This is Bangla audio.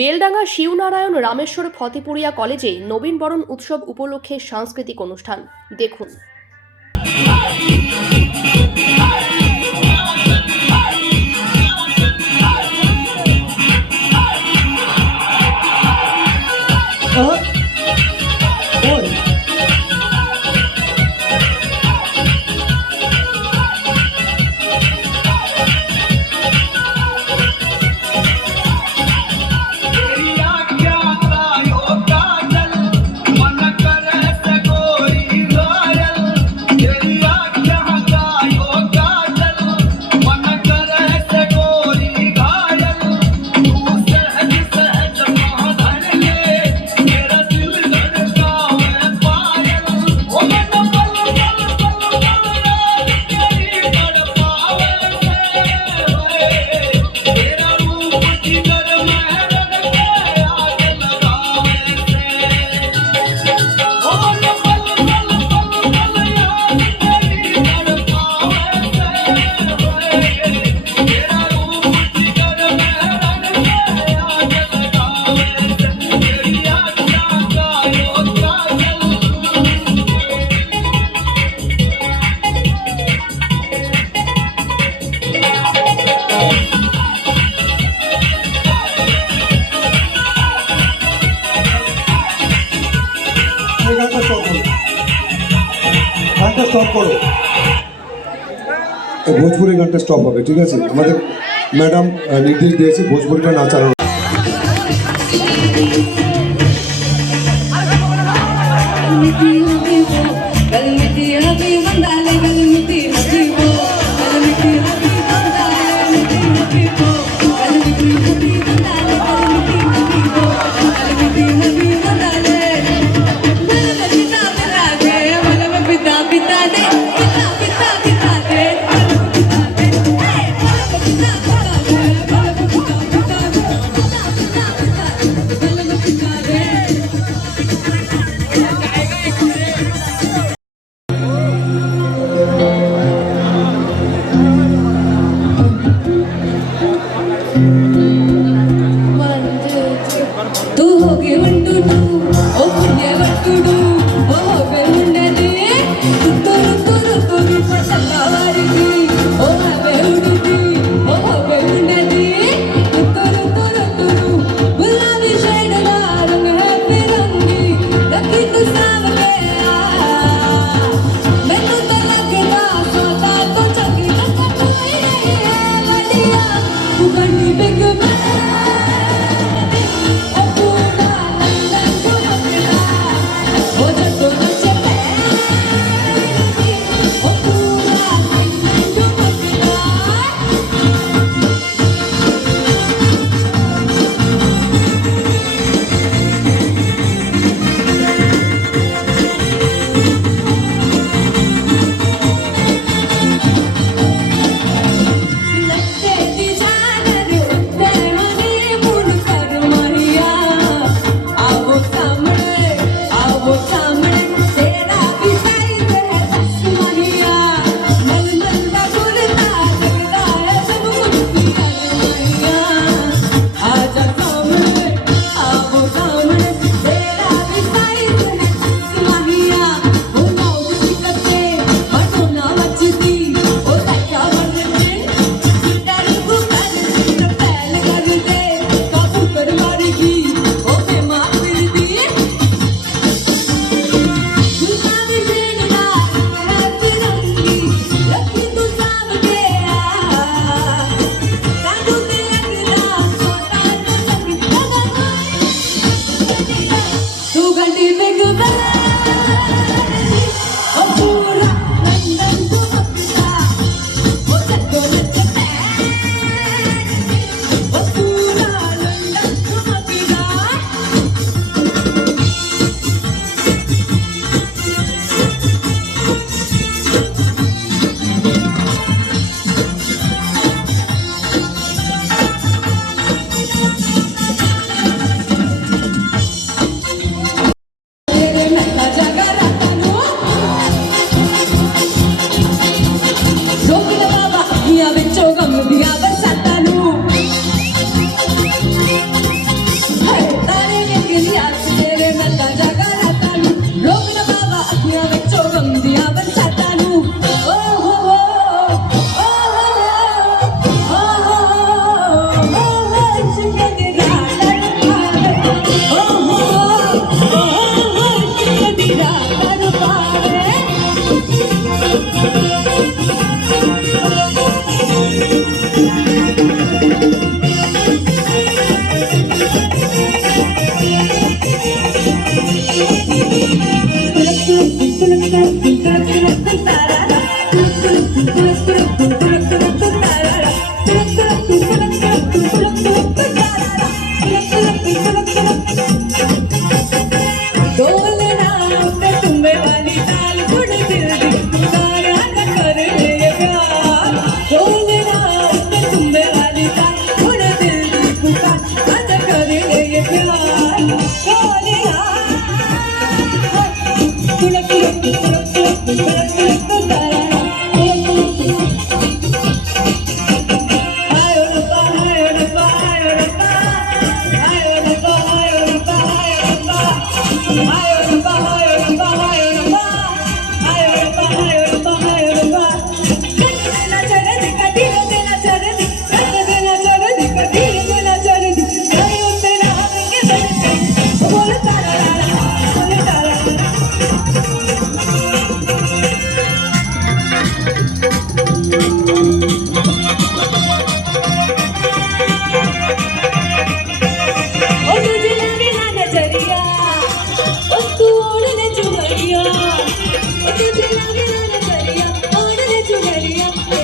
বেলডাঙ্গা শিবনারায়ণ রামেশ্বর ফতেপুরিয়া কলেজে নবীনবরণ উৎসব উপলক্ষে সাংস্কৃতিক অনুষ্ঠান। দেখুন। স্টপ করো। ভোজপুরি গানটা স্টপ হবে, ঠিক আছে? আমাদের ম্যাডাম নির্দেশ দিয়েছে ভোজপুরিটা না চালানো। Who's